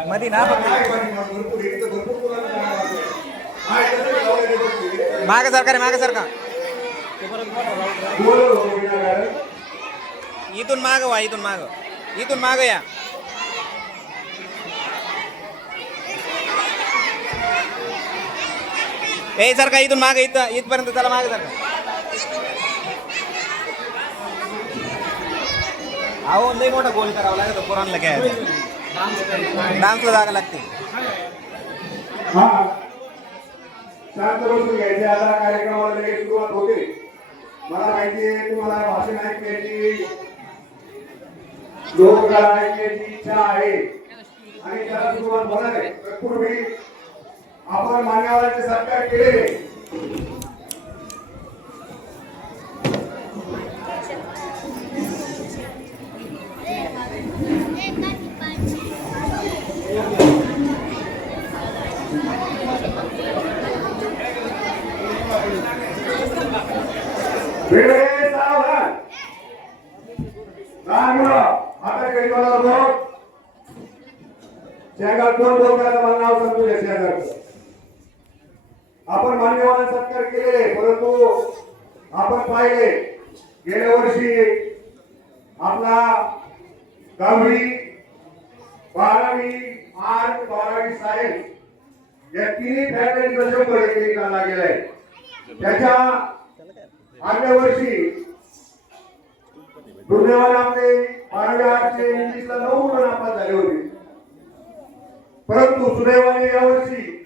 मधी ना माग सरकार माग सरकार इथून माग वा इथून माग या ए सर का इथून माग इथपर्यंत चला माग सर अहो लई मोठा गोल करावा लागेल पोरांना काय डान्सला जागा लागते शांत बसून घ्यायचे आता कार्यक्रमाला लगेच सुरुवात होते मला माहिती आहे तुम्हाला भाषण ऐकण्याची लोककला ऐकण्याची इच्छा आहे आणि त्याला सुरुवात होणार आहे तत्पूर्वी आपण मान्यवरांचे सत्कार केलेले आपण मान्यवरांचा सत्कार केलेले परंतु आपण पाहिले गेल्या वर्षी आपला 10वी 12वी आर्ट 12वी सायन्स या तिन्ही फॅकल्टीचा 100% निकाल लागलेला आहे त्याच्या आदल्या वर्षी दुर्दैवाने आपले 12वी आर्टचे इंग्लिशला 9 गुण नापास झाले होते परंतु सुदैवाने यावर्षी